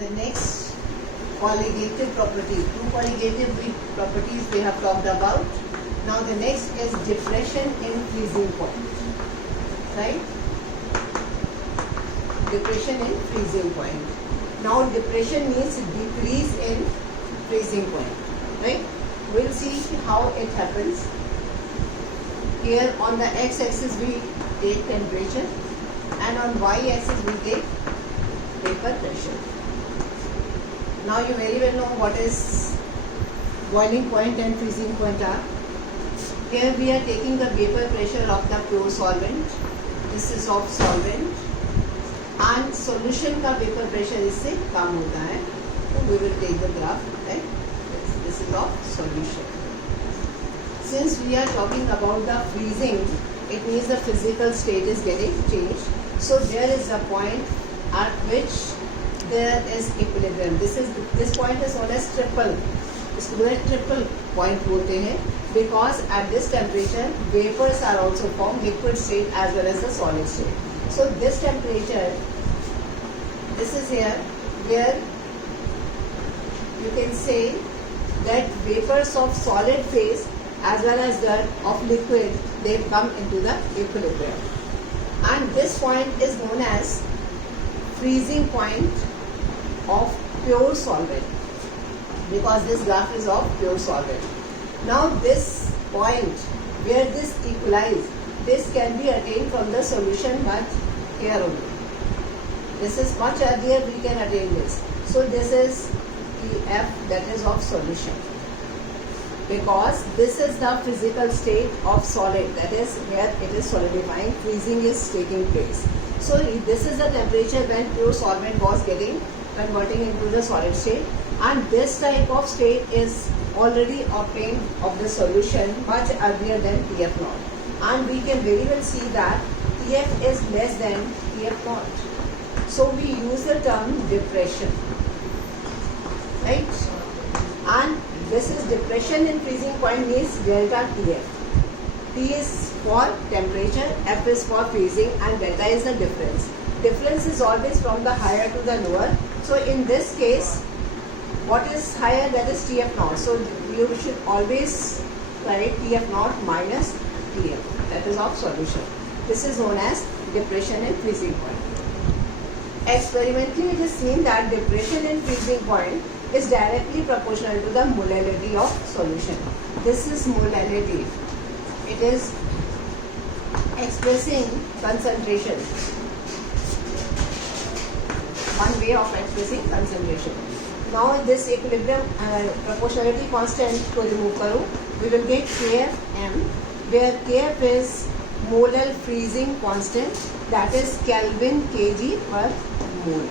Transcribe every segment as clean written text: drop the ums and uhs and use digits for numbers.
The next colligative property. Two colligative properties we have talked about. Now the next is depression in freezing point. Right? Depression in freezing point. Now depression means decrease in freezing point. Right? We'll see how it happens. Here on the x-axis we take temperature and on y-axis we take vapor pressure. Now you very well know what is boiling point and freezing point are. Here we are taking the vapor pressure of the pure solvent. This is of solvent and solution का vapor pressure इससे कम होता है. So we will take the graph. Right? This is of solution. Since we are talking about the freezing, it means the physical state is getting changed. So there is a point at which there is equilibrium. This point is known as triple. इसको triple point बोलते हैं because at this temperature vapors are also formed, liquid state as well as the solid state. So this temperature, this is here where you can say that vapors of solid phase as well as that of liquid, they come into the equilibrium. And this point is known as freezing point of pure solvent because this graph is of pure solvent. Now this point where this equalize, this can be attained from the solution but here only. This is much earlier we can attain this. So this is F, that is of solution. Because this is the physical state of solid, that is where it is solidifying, freezing is taking place. So this is the temperature when pure solvent was converting into the solid state, and this type of state is already obtained of the solution much earlier than Tf naught. And we can very well see that Tf is less than Tf naught. So we use the term depression. Right? And this is depression in freezing point means delta Tf. T is for temperature, F is for freezing, and delta is the difference. Difference is always from the higher to the lower. So in this case, what is higher, that is Tf naught. So you should always write Tf naught minus Tf. That is of solution. This is known as depression in freezing point. Experimentally, it is seen that depression in freezing point is directly proportional to the molality of solution. This is molality. It is expressing concentration. One way of expressing concentration. Now this equilibrium proportionality constant को remove करूँ, we will get Kfm, where Kf is molar freezing constant, that is Kelvin kg per mole.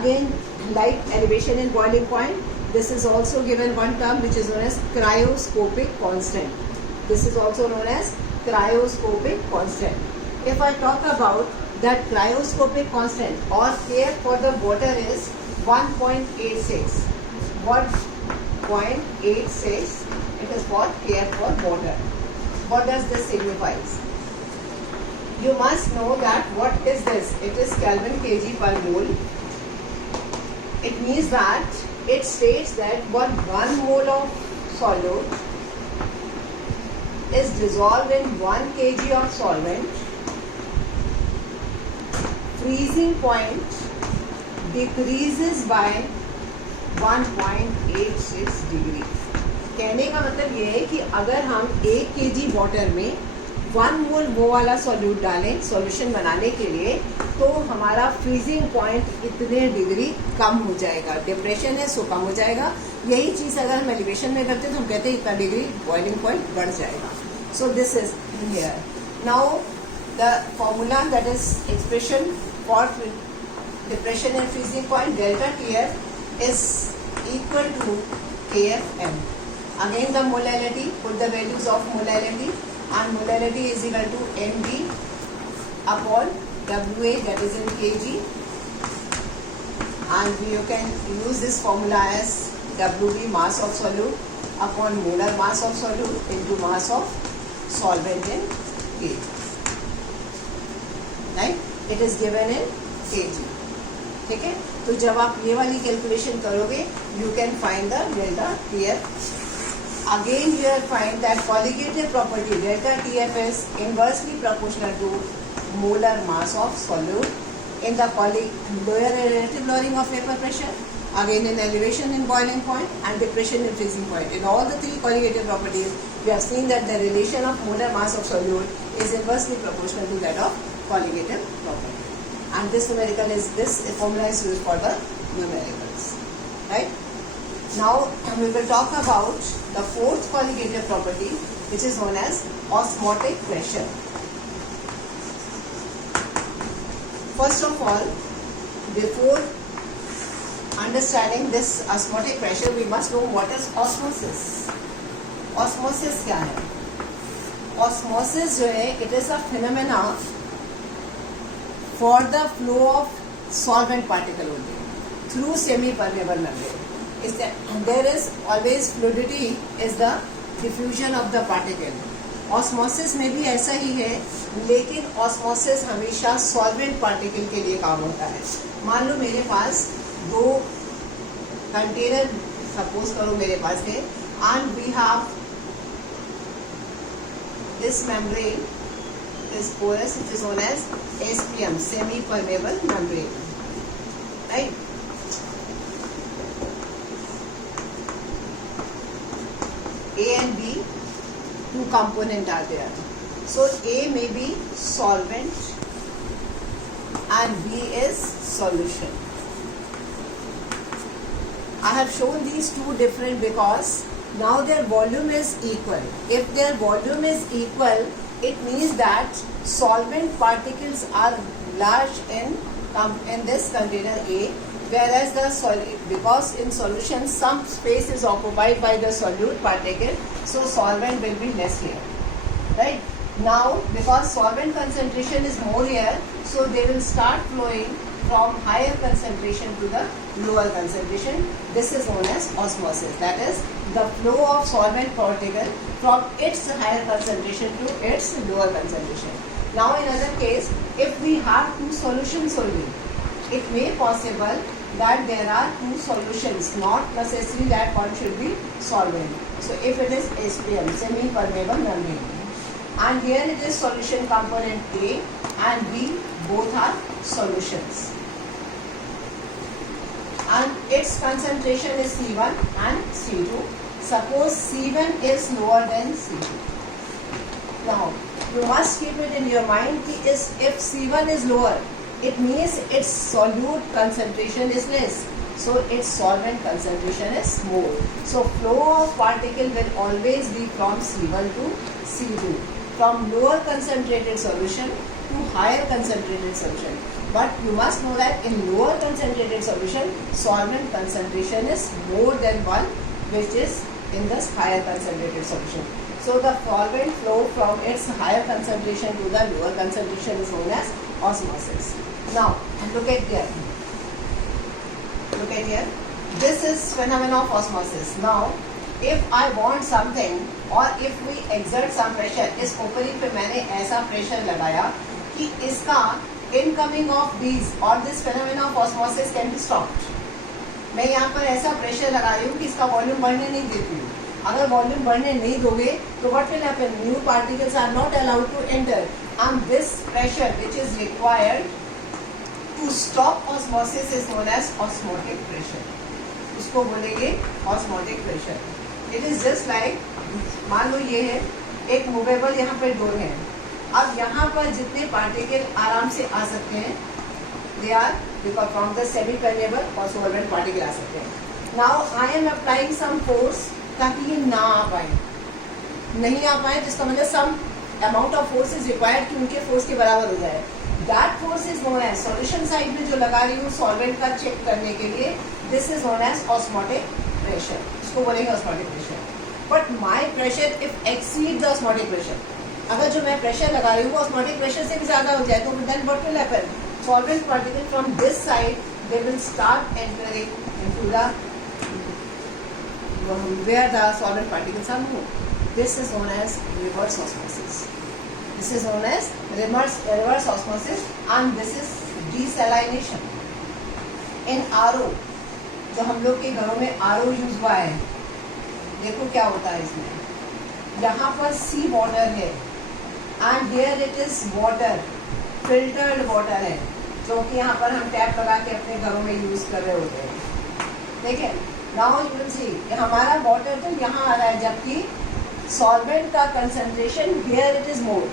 Again, like elevation in boiling point, this is also given one term which is known as cryoscopic constant. This is also known as cryoscopic constant. If I talk about that cryoscopic constant or Kf for the water is 1.86. 1.86. It is for Kf for water. What does this signify? You must know that what is this? It is Kelvin kg per mole. It means that it states that 1 mole of solute is dissolved in 1 kg of solvent. Freezing point decreases by 1.86 degree. कहने का मतलब ये है कि अगर हम 1 kg water में 1 मोल वो वाला सॉल्यूट डालें सॉल्यूशन बनाने के लिए, तो हमारा फ्रीजिंग पॉइंट इतने डिग्री कम हो जाएगा. डिप्रेशन है सो कम हो जाएगा. यही चीज़ अगर हम एलिवेशन में करते हैं तो हम कहते हैं इतना डिग्री बॉइलिंग पॉइंट बढ़ जाएगा. So this is here. Now the formula that is expression for depression and freezing point, delta Tf is equal to Kfm. Again the molality, put the values of molality, and molality is equal to Mg upon Wa, that is in kg, and you can use this formula as Wb mass of solute upon molar mass of solute into mass of solvent in kg. Right? It is given in kg. ठीक है. तो जब आप ये वाली calculation करोगे you can find the delta TF. Again here find that colligative property delta TF is inversely proportional to molar mass of solute in the lower relative lowering of vapor pressure, again in elevation in boiling point and depression in freezing point. In all the three colligative properties we have seen that the relation of molar mass of solute is inversely proportional to that of colligative property. And this formula is used for the numericals, right? Now we will talk about the fourth colligative property, which is known as osmotic pressure. First of all, before understanding this osmotic pressure, we must know what is osmosis. Osmosis क्या है? Osmosis जो है, it is a phenomena for the flow of solvent particle only through semi-permeable membrane. There is always fluidity is the diffusion of the particle. Osmosis में भी ऐसा ही है, लेकिन osmosis हमेशा solvent particle के लिए काम होता है. मान लो मेरे पास दो कंटेनर सपोज करो मेरे पास है, and we have this membrane is porous, it is known as SPM, semi-permeable membrane, right? A and B, two components are there. So A may be solvent and B is solution. I have shown these two different because now their volume is equal. If their volume is equal, it means that solvent particles are large in this container A, whereas because in solution some space is occupied by the solute particle, so solvent will be less here, right? Now because solvent concentration is more here, so they will start flowing from higher concentration to the lower concentration. This is known as osmosis, that is the flow of solvent particle from its higher concentration to its lower concentration. Now in other case, if we have two solutions only, it may possible that there are two solutions, not necessarily that one should be solvent. So if it is SPM, semi-permeable membrane, and here it is solution component A and B, both are solutions, and its concentration is C1 and C2. Suppose C1 is lower than C2. Now you must keep it in your mind that if C1 is lower, it means its solute concentration is less, so its solvent concentration is more. So flow of particle will always be from C1 to C2, from lower concentrated solution to higher concentrated solution. But you must know that in lower concentrated solution, solvent concentration is more than one, which is in this higher concentrated solution. So the solvent flow from its higher concentration to the lower concentration is known as osmosis. Now look at here. Look at here. This is phenomenon of osmosis. Now if I want something or if we exert some pressure, इस ऊपरी पे मैंने ऐसा pressure लगाया कि इसका incoming of these or this phenomenon of osmosis can be stopped. मैं यहाँ पर ऐसा pressure लगा रही हूँ कि इसका volume बढ़ने नहीं देती हूँ. अगर volume बढ़ने नहीं दोगे तो what will happen? New particles are not allowed to enter, and this pressure which is required to stop osmosis is known as osmotic pressure. इसको बोलेंगे osmotic pressure. It is just like, मान लो ये है एक मूवेबल यहाँ पे door है. अब यहाँ पर जितने पार्टिकल आराम से आ सकते हैं, they are because from the semi-permeable और solvent particle आ सकते हैं. Now I am applying some force ताकि ये ना आ पाए, नहीं आ पाए, जिसका मतलब some amount of force is required कि उनके force के बराबर हो जाए. That force is known as solution side में जो लगा रही हूँ solvent का check करने के लिए, this is known as osmotic pressure. इसको बोलेंगे osmotic pressure. But my pressure if exceed the osmotic pressure, अगर जो मैं pressure लगा रही हूँ वो osmotic pressure से भी ज़्यादा हो जाए तो then what will happen? Solvent particle from this side they will start entering into the where the solvent particles are moved. This is known as reverse osmosis. This is known as reverse osmosis, and this is desalination. In RO, जो हम लोग के घरों में RO use हुआ है, देखो क्या होता है इसमें। यहाँ पर सी वाटर है and here it is water, filtered water है, जो कि यहाँ पर हम टैप लगा के अपने घरों में यूज कर रहे होते हैं। ठीक है, नाउ यू विल सी हमारा वाटर तो यहाँ आ रहा है, जबकि सॉल्वेंट का concentration here it is more,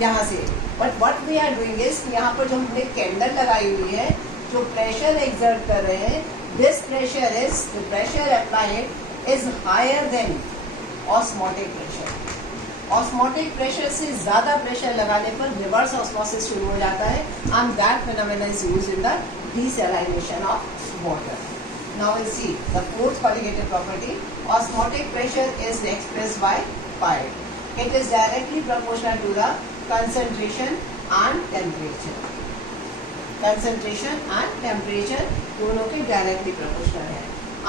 यहाँ से। But what we are doing is, यहाँ पर जो हमने कैंडल लगाई हुई है, जो प्रेशर एक्सर्ट कर रहे हैं, this pressure is, the pressure applied is higher than osmotic pressure. Osmotic pressure से ज़्यादा प्रेशर लगाने पर रिवर्स ऑस्मोसिस शुरू हो जाता है, and that phenomena is used in the desalination of water. Now we'll see the fourth colligative property. Osmotic pressure is expressed by pi. It is directly proportional to the concentration and temperature. Concentration and temperature दोनों के directly proportional है.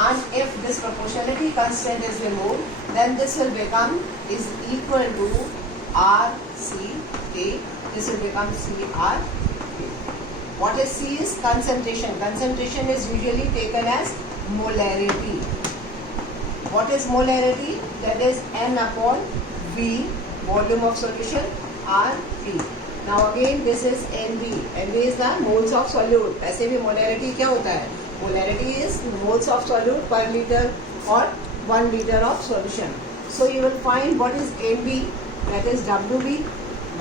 And if this proportionality constant is removed, then this will become is equal to RCA. This will become CR. What is C is concentration. Concentration is usually taken as molarity. What is molarity? That is N upon V, volume of solution, RP. Now again this is NV. NV is the moles of solute. ऐसे भी molarity क्या होता है? Molarity is moles of solute per liter or 1 liter of solution. So you will find what is NV, that is WV,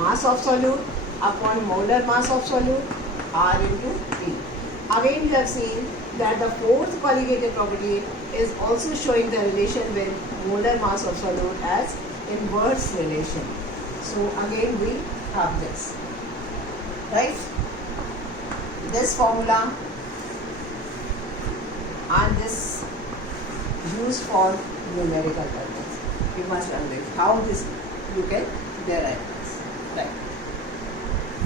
mass of solute upon molar mass of solute, R into P. Again you have seen that the fourth colligative property is also showing the relation with molar mass of solute as inverse relation. So again we have this, right? This formula and this used for numerical purpose. You must understand how this you can derive this, right?